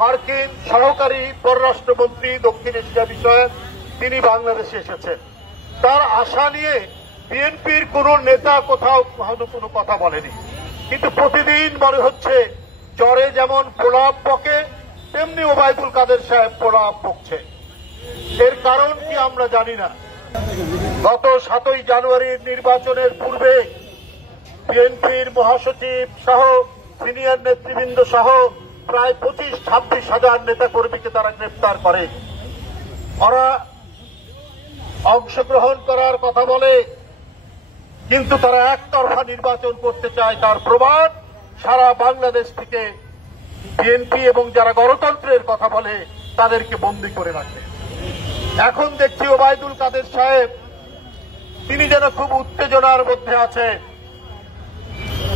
মার্কিন সহকারী পররাষ্ট্রমন্ত্রী দক্ষিণ এশিয়া বিষয়ে তিনি বাংলাদেশে এসেছেন। তার আশা নিয়ে বিএনপির কোন নেতা কোথাও কোনো কথা বলেনি, কিন্তু প্রতিদিন মনে হচ্ছে জ্বরে যেমন প্রলাপ বকে তেমনি ওবায়দুল কাদের সাহেব প্রলাপ বকছে। এর কারণ কি আমরা জানি না। গত 7ই জানুয়ারির নির্বাচনের পূর্বে বিএনপির মহাসচিব সহ সিনিয়র নেতৃবৃন্দ সহ প্রায় 25-26 হাজার নেতাকর্মীকে তারা গ্রেফতার করে। ওরা অংশগ্রহণ করার কথা বলে, কিন্তু তারা একতরফা নির্বাচন করতে চায়। তার প্রমাণ সারা বাংলাদেশ থেকে বিএনপি এবং যারা গণতন্ত্রের কথা বলে তাদেরকে বন্দী করে রাখে। এখন দেখছি ওবায়দুল কাদের সাহেব তিনি যেন খুব উত্তেজনার মধ্যে আছে।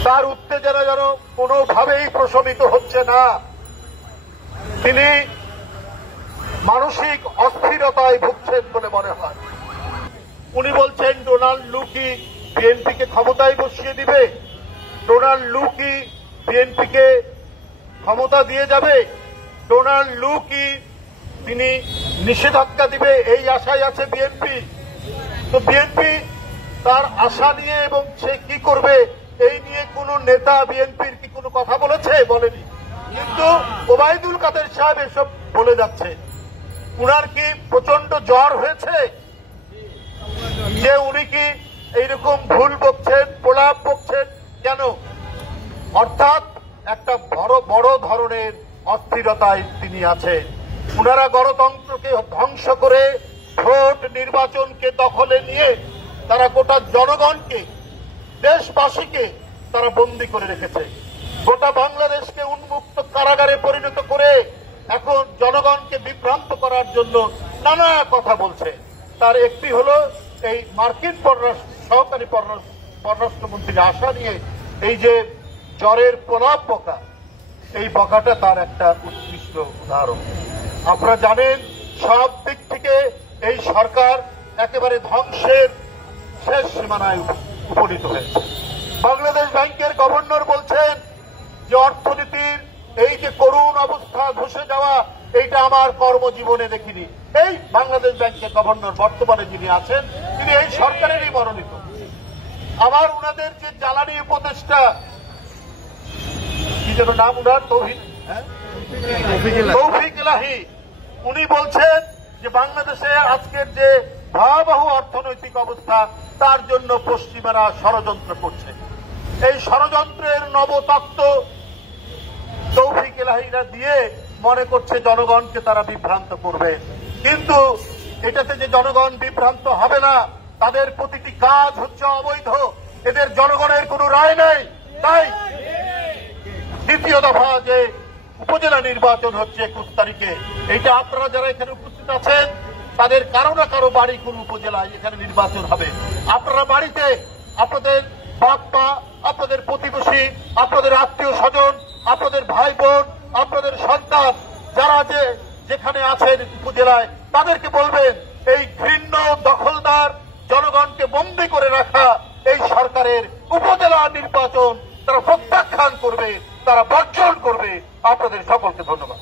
তার উত্তেজনা যেন কোনোভাবেই প্রশমিত হচ্ছে না। তিনি মানসিক অস্থিরতায় ভুগছেন বলে মনে হয়। উনি বলছেন ডোনাল্ড লু কি বিএনপিকে ক্ষমতায় বসিয়ে দিবে, ডোনাল্ড লু কি বিএনপিকে ক্ষমতা দিয়ে যাবে, ডোনাল্ড লু কি তিনি নিষেধাজ্ঞা দিবে, এই আশায় আছে বিএনপি। তো বিএনপি তার আশা নিয়ে এবং সে কি করবে এই নিয়ে কোন নেতা বিএনপির কি কোনো কথা বলেছে? বলেনি। কিন্তু ওবায়দুল কাদের সাহেব এসব বলে যাচ্ছে। উনার কি প্রচন্ড জ্বর হয়েছে যে উনি কি এইরকম ভুল বকছেন, প্রলাপ বকছেন কেন? অর্থাৎ একটা বড় ধরনের অস্থিরতায় তিনি আছেন। উনারা গণতন্ত্রকে ধ্বংস করে ভোট নির্বাচনকে দখলে নিয়ে তারা গোটা জনগণকে, দেশবাসীকে তারা বন্দী করে রেখেছে। গোটা বাংলাদেশকে উন্মুক্ত কারাগারে পরিণত করে এখন জনগণকে বিভ্রান্ত করার জন্য নানা কথা বলছে। তার একটি হল এই মার্কিন সহকারী পররাষ্ট্রমন্ত্রীর আশা নিয়ে এই যে জ্বরের প্রলাপ বকা, এই বকাটা তার একটা উৎকৃষ্ট উদাহরণ। আপনারা জানেন সব দিক থেকে এই সরকার একেবারে ধ্বংসের শেষ সীমানায় উপনীত হয়েছে। বাংলাদেশ ব্যাংকের গভর্নর বলছেন যে অর্থনীতির এই যে করুণ অবস্থা, ধসে যাওয়া, এইটা আমার কর্মজীবনে দেখিনি। এই বাংলাদেশ ব্যাংকের গভর্নর বর্তমানে যিনি আছেন তিনি এই সরকারেরই মনোনীত। আবার উনাদের যে জ্বালানি উপদেষ্টা কি যেন নাম উনার, তৌফিক ইলাহি, উনি বলছেন যে বাংলাদেশে আজকের যে ভয়াবহ অর্থনৈতিক অবস্থা তার জন্য পশ্চিমারা ষড়যন্ত্র করছে। এই ষড়যন্ত্রের নবতত্ত্ব তৌফিক ইলাহিরা দিয়ে মনে করছে জনগণকে তারা বিভ্রান্ত করবে। কিন্তু এটাতে যে জনগণ বিভ্রান্ত হবে না, তাদের প্রতিটি কাজ হচ্ছে অবৈধ, এদের জনগণের কোনো রায় নেই। তাই দ্বিতীয় দফা যে উপজেলা নির্বাচন হচ্ছে 21 তারিখে, এইটা আপনারা যারা এখানে উপস্থিত আছেন তাদের কারো না কারো বাড়ি কোন উপজেলায় এখানে নির্বাচন হবে। আপনারা বাড়িতে আপনাদের বাপ মা, আপনাদের প্রতিবেশী, আপনাদের আত্মীয় স্বজন, আপনাদের ভাই বোন, আপনাদের সন্তান যারা যেখানে আছেন উপজেলায় তাদেরকে বলবেন এই ঘৃণ্য দখলদার জনগণকে বন্দী করে রাখা এই সরকারের উপজেলা নির্বাচন তারা প্রত্যাখ্যান করবে, তারা বর্জন করবে। আপনাদের সকলকে ধন্যবাদ।